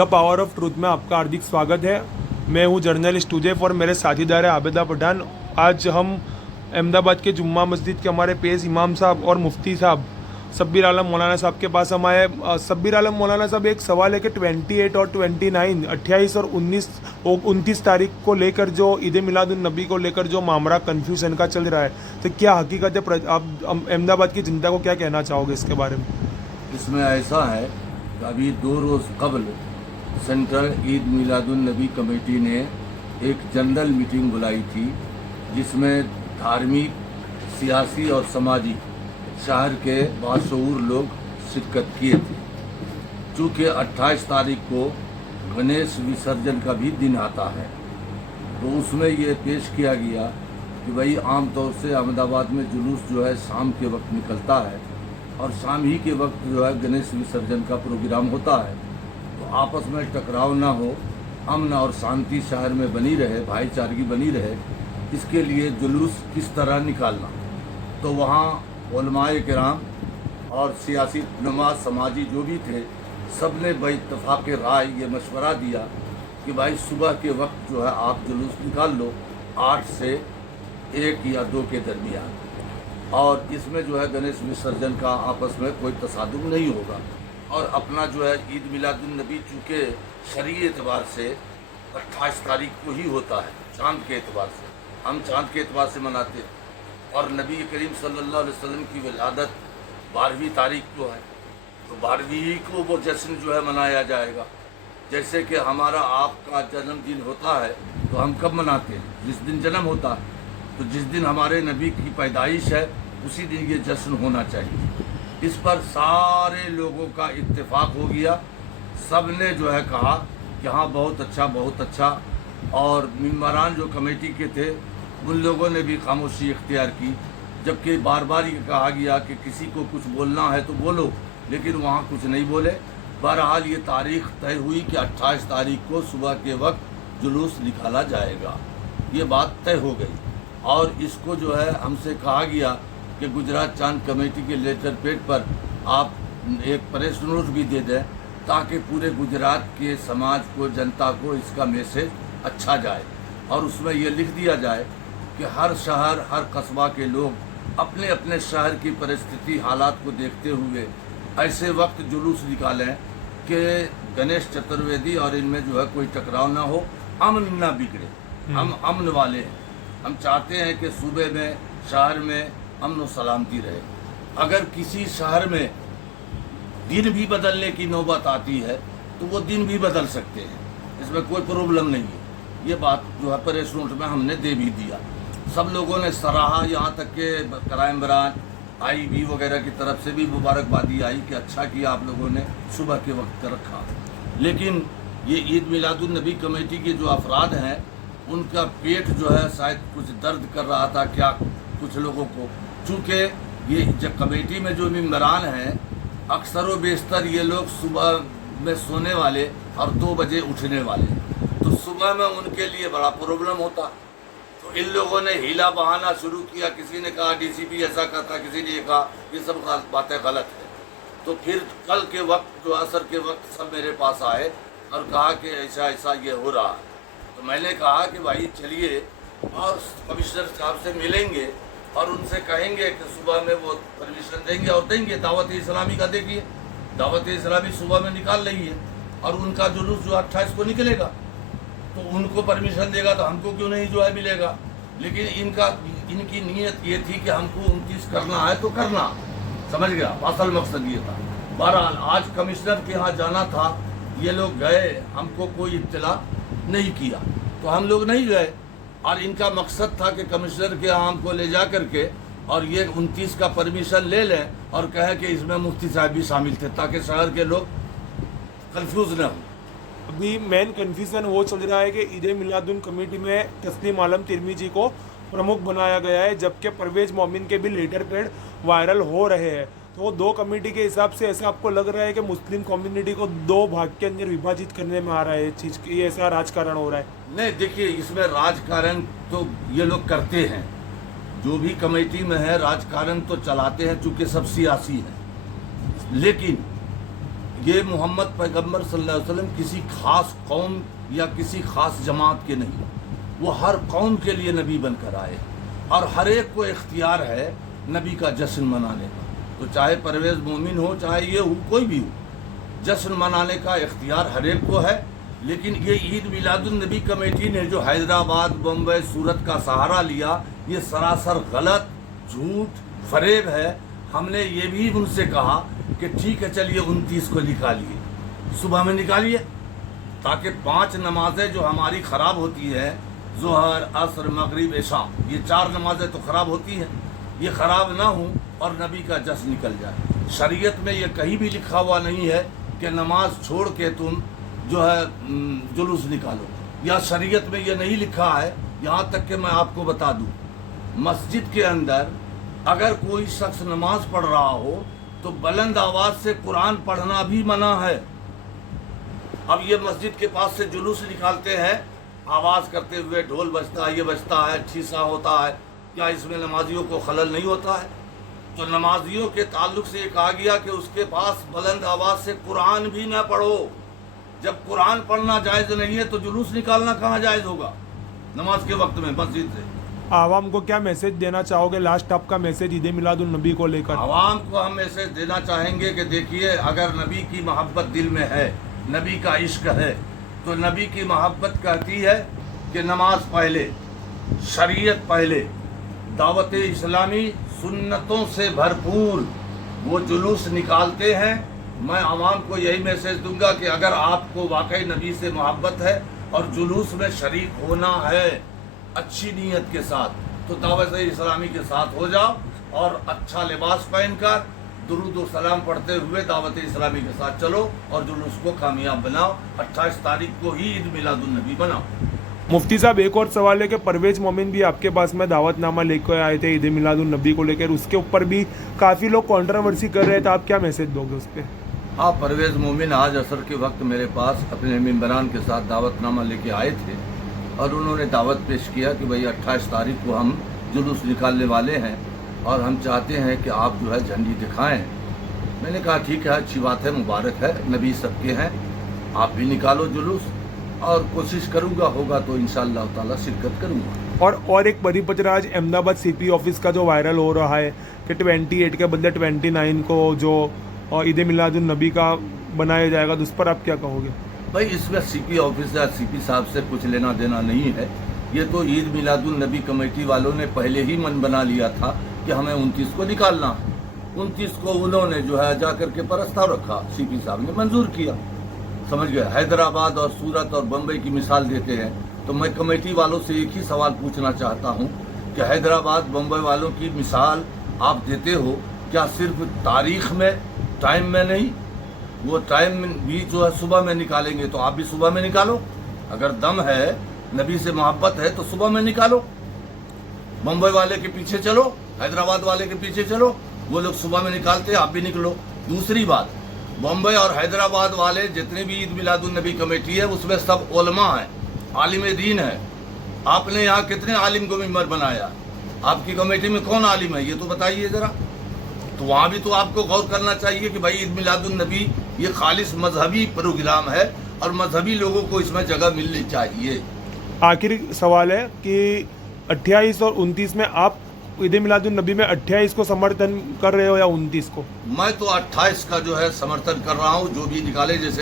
The power of truth में आपका हार्दिक स्वागत है। मैं हूं जर्नलिस्ट हुदैफ और मेरे साथीदार है आबिदा पठान। आज हम अहमदाबाद के जुम्मा मस्जिद के हमारे पेश इमाम साहब और मुफ्ती साहब सब्बीर आलम मौलाना साहब के पास हम आए। सब्बीर आलम मौलाना साहब, एक सवाल है कि 28 और 29 28 और 29 तारीख को लेकर जो ईद मिलादुन नबी को लेकर जो मामला कन्फ्यूजन का चल रहा है, तो क्या हकीकत है? आप अहमदाबाद की जनता को क्या कहना चाहोगे इसके बारे में? इसमें ऐसा है कि अभी 2 रोज़ कबल सेंट्रल ईद मिलादुन नबी कमेटी ने एक जनरल मीटिंग बुलाई थी, जिसमें धार्मिक, सियासी और समाजी शहर के बाशऊर लोग शिरकत किए थे। चूँकि 28 तारीख को गणेश विसर्जन का भी दिन आता है, तो उसमें ये पेश किया गया कि भाई आम तौर से अहमदाबाद में जुलूस जो है शाम के वक्त निकलता है और शाम ही के वक्त जो है गणेश विसर्जन का प्रोग्राम होता है, तो आपस में टकराव ना हो, अमन और शांति शहर में बनी रहे, भाईचारगी बनी रहे, इसके लिए जुलूस किस तरह निकालना। तो वहाँ उलमाए किराम और सियासी नुमा समाजी जो भी थे, सब ने बेइत्तेफाक राय ये मशवरा दिया कि भाई सुबह के वक्त जो है आप जुलूस निकाल लो 8 से 1 या 2 के दरमियान, और इसमें जो है गणेश विसर्जन का आपस में कोई तसादुम नहीं होगा। और अपना जो है ईद मिलादुन नबी चूँकि शरई एतबार से 28 तारीख को ही होता है, चाँद के एतबार से, हम चाँद के एतबार से मनाते हैं, और नबी करीम सल्लल्लाहु अलैहि वसल्लम की विलादत 12वीं तारीख को है, तो 12वीं को वो जश्न जो है मनाया जाएगा। जैसे कि हमारा आपका जन्मदिन होता है तो हम कब मनाते हैं? जिस दिन जन्म होता है, तो जिस दिन हमारे नबी की पैदाइश है उसी दिन ये जश्न होना चाहिए। इस पर सारे लोगों का इत्तेफाक हो गया, सब ने जो है कहा कि हाँ बहुत अच्छा बहुत अच्छा। और मेम्बरान जो कमेटी के थे उन लोगों ने भी खामोशी इख्तियार की, जबकि बार बार ये कहा गया कि किसी को कुछ बोलना है तो बोलो, लेकिन वहाँ कुछ नहीं बोले। बहरहाल ये तारीख तय हुई कि 28 तारीख को सुबह के वक्त जुलूस निकाला जाएगा, ये बात तय हो गई। और इसको जो है हमसे कहा गया कि गुजरात चांद कमेटी के लेटर पैड पर आप एक प्रेस नोट भी दे दें, ताकि पूरे गुजरात के समाज को, जनता को इसका मैसेज अच्छा जाए। और उसमें ये लिख दिया जाए कि हर शहर, हर कस्बा के लोग अपने अपने शहर की परिस्थिति, हालात को देखते हुए ऐसे वक्त जुलूस निकालें कि गणेश चतुर्वेदी और इनमें जो है कोई टकराव ना हो, अमन ना बिगड़े। हम अमन वाले हैं, हम चाहते हैं कि सूबे में, शहर में अमन व सलामती रहे। अगर किसी शहर में दिन भी बदलने की नौबत आती है तो वो दिन भी बदल सकते हैं, इसमें कोई प्रॉब्लम नहीं है। ये बात जो है प्रेस नोट में हमने दे भी दिया। सब लोगों ने सराहा, यहाँ तक के क्राइम ब्रांच, IB वगैरह की तरफ से भी मुबारकबादी आई कि अच्छा किया आप लोगों ने सुबह के वक्त रखा। लेकिन ये ईद मिलादुन नबी कमेटी के जो अफराद हैं, उनका पेट जो है शायद कुछ दर्द कर रहा था क्या कुछ लोगों को, चूँकि ये जब कमेटी में जो मेम्बरान हैं अक्सर व बेशतर ये लोग सुबह में सोने वाले और 2 बजे उठने वाले, तो सुबह में उनके लिए बड़ा प्रॉब्लम होता। तो इन लोगों ने हीला बहाना शुरू किया, किसी ने कहा DCP ऐसा कहता, किसी ने कहा, ये सब बातें गलत है। तो फिर कल के वक्त जो असर के वक्त सब मेरे पास आए और कहा कि ऐसा ऐसा ये हो रहा है। तो मैंने कहा कि भाई चलिए और कमिश्नर साहब से मिलेंगे और उनसे कहेंगे कि सुबह में वो परमिशन देंगे, और देंगे। दावत इस्लामी का देखिए, दावत इस्लामी सुबह में निकाल रही है और उनका जुलूस जो 28 को निकलेगा, तो उनको परमिशन देगा तो हमको क्यों नहीं जो है मिलेगा। लेकिन इनकी नीयत ये थी कि हमको 29 करना है तो करना, समझ गया, असल मकसद ये था। बहरहाल आज कमिश्नर के यहाँ जाना था, ये लोग गए, हमको कोई इत्तला नहीं किया, तो हम लोग नहीं गए। और इनका मकसद था कि कमिश्नर के यहाँ हमको ले जा करके और ये 29 का परमिशन ले लें और कहें कि इसमें मुफ्ती साहब भी शामिल थे, ताकि शहर के लोग कंफ्यूज न हो। अभी मेन कन्फ्यूजन वो चल रहा है कि ईद मिलादुन कमेटी में तस्लीम आलम तिरमिजी को प्रमुख बनाया गया है, जबकि परवेज मोमिन के भी लेटर पैड वायरल हो रहे हैं। तो 2 कमेटी के हिसाब से ऐसा आपको लग रहा है कि मुस्लिम कम्युनिटी को 2 भाग के अंदर विभाजित करने में आ रहा है चीज़, ये ऐसा राजकारण हो रहा है? नहीं, देखिए इसमें राजकारण तो ये लोग करते हैं, जो भी कमेटी में है राजकारण तो चलाते हैं, चूँकि सब सियासी है। लेकिन یہ محمد پیغمبر صلی اللہ علیہ وسلم کسی خاص قوم یا کسی خاص جماعت کے نہیں، وہ ہر قوم کے لیے نبی بن کر آئے، اور ہر ایک کو اختیار ہے نبی کا جشن منانے کا۔ تو چاہے پرویز مومن ہو، چاہے یہ ہو، کوئی بھی ہو، جشن منانے کا اختیار ہر ایک کو ہے۔ لیکن یہ عید میلاد النبی کمیٹی نے جو حیدرآباد، بمبئی، سورت کا سہارا لیا، یہ سراسر غلط، جھوٹ، فریب ہے۔ ہم نے یہ بھی ان سے کہا کہ ٹھیک ہے، چلیے 29 کو نکالیے، صبح میں نکالیے، تاکہ 5 نمازیں جو ہماری خراب ہوتی ہے، ظہر، عصر، مغرب، عشاء، یہ 4 نمازیں تو خراب ہوتی ہیں، یہ خراب نہ ہوں اور نبی کا جشن نکل جائے۔ شریعت میں یہ کہیں بھی لکھا ہوا نہیں ہے کہ نماز چھوڑ کے تم جو ہے جلوس نکالو، یا شریعت میں یہ نہیں لکھا ہے۔ یہاں تک کہ میں آپ کو بتا دوں، مسجد کے اندر اگر کوئی شخص نماز پڑھ رہا ہو تو بلند آواز سے قرآن پڑھنا بھی منع ہے۔ اب یہ مسجد کے پاس سے جلوس نکالتے ہیں آواز کرتے ہوئے، ڈھول بجتا ہے، یہ بجتا ہے، ٹھیسا ہوتا ہے، کیا اس میں نمازیوں کو خلل نہیں ہوتا ہے؟ تو نمازیوں کے تعلق سے یہ کہا گیا کہ اس کے پاس بلند آواز سے قرآن بھی نہ پڑھو۔ جب قرآن پڑھنا جائز نہیں ہے تو جلوس نکالنا کہاں جائز ہوگا نماز کے وقت میں مسجد سے؟ عوام کو کیا میسج دینا چاہو گے؟ لاسٹ آپ کا میسج عید میلاد النبی کو لے کر۔ عوام کو ہم میسج دینا چاہیں گے کہ دیکھیے، اگر نبی کی محبت دل میں ہے، نبی کا عشق ہے، تو نبی کی محبت کہتی ہے کہ نماز پہلے، شریعت پہلے، دعوت اسلامی سنتوں سے بھرپور وہ جلوس نکالتے ہیں۔ میں عوام کو یہی میسج دوں گا کہ اگر آپ کو واقعی نبی سے محبت ہے اور جلوس میں شریک ہونا ہے اچھی نیت کے ساتھ، تو دعوت اسلامی کے ساتھ ہو جاؤ اور اچھا لباس پہن کر درود و سلام پڑھتے ہوئے دعوت اسلامی کے ساتھ چلو اور جلوس کو کامیاب بناؤ۔ 28 تاریخ کو ہی عید میلاد النبی بناؤ۔ مفتی صاحب، ایک اور سوال ہے کہ پرویز مومن بھی آپ کے پاس میں دعوت نامہ لے کے آئے تھے عید میلاد النبی کو لے کر، اس کے اوپر بھی کافی لوگ کنٹروورسی کر رہے تھے، آپ کیا میسج دو گے اس پہ؟ ہاں، پرویز مومن آج عصر کے وقت میرے پاس اپنے ممبران کے ساتھ دعوت نامہ لے کے آئے تھے، اور انہوں نے دعوت پیش کیا کہ بھئی 28 تاریخ کو ہم جلوس نکالنے والے ہیں اور ہم چاہتے ہیں کہ آپ جو ہے جھنڈی دکھائیں۔ میں نے کہا ٹھیک ہے، اچھی بات ہے، مبارک ہے، نبی سب کے ہیں، آپ بھی نکالو جلوس، اور کوشش کروں گا، ہوگا تو انشاءاللہ تعالی شرکت کروں گا۔ اور ایک بڑی پچراج احمد آباد سی پی آفس کا جو وائرل ہو رہا ہے کہ 28 کے بدلے 29 کو جو عید میلاد النبی کا بنایا جائے گا، تو اس پر آپ کیا کہو گے؟ بھائی اس میں سی پی آفس یا سی پی صاحب سے کچھ لینا دینا نہیں ہے، یہ تو عید میلاد النبی کمیٹی والوں نے پہلے ہی من بنا لیا تھا کہ ہمیں 29 کو نکالنا ہے۔ 29 کو انہوں نے جو ہے جا کر کے پرستاؤ رکھا، سی پی صاحب نے منظور کیا، سمجھ گئے۔ حیدرآباد اور سورت اور بمبئی کی مثال دیتے ہیں، تو میں کمیٹی والوں سے ایک ہی سوال پوچھنا چاہتا ہوں کہ حیدرآباد بمبئی والوں کی مثال آپ دیتے ہو، کیا صرف تاریخ میں، ٹائم میں نہیں؟ وہ ٹائم بھی جو ہے صبح میں نکالیں گے، تو آپ بھی صبح میں نکالو۔ اگر دم ہے، نبی سے محبت ہے، تو صبح میں نکالو۔ بمبئی والے کے پیچھے چلو، حیدرآباد والے کے پیچھے چلو، وہ لوگ صبح میں نکالتے، آپ بھی نکلو۔ دوسری بات، بمبئی اور حیدرآباد والے جتنے بھی عید میلاد النبی کمیٹی ہے، اس میں سب علماء ہیں، عالم دین ہے۔ آپ نے یہاں کتنے عالم کو ممبر بنایا؟ آپ کی کمیٹی میں کون عالم ہے یہ تو بتائیے ذرا۔ تو وہاں بھی تو آپ کو غور کرنا چاہیے کہ بھائی عید میلاد النبی یہ خالص مذہبی پروگرام ہے اور مذہبی لوگوں کو اس میں جگہ ملنی چاہیے۔ آخری سوال ہے کہ 28 اور 29 میں آپ عید میلاد النبی میں 28 کو سمرتھن کر رہے ہو یا 29 کو؟ میں تو 28 کا جو ہے سمرتھن کر رہا ہوں، جو بھی نکالے، جیسے